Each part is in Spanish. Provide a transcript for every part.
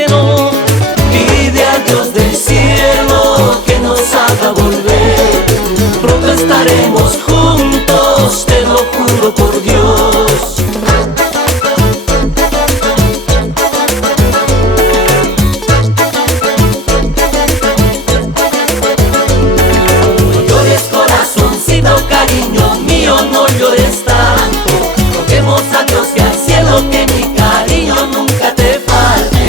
que no. Pide a Dios del cielo que nos haga volver. Pronto estaremos juntos, te lo juro por Dios. No llores, corazoncito, cariño mío, no llores tanto. Roguemos a Dios y al cielo que mi cariño nunca te falte.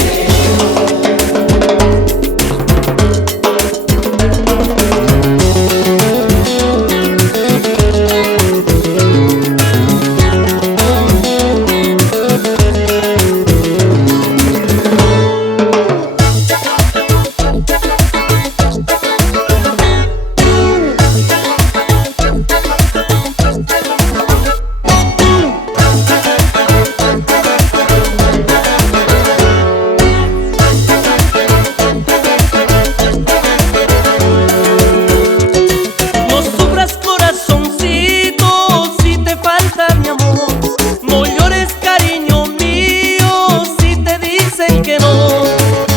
Que no.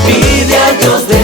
Pide a Dios de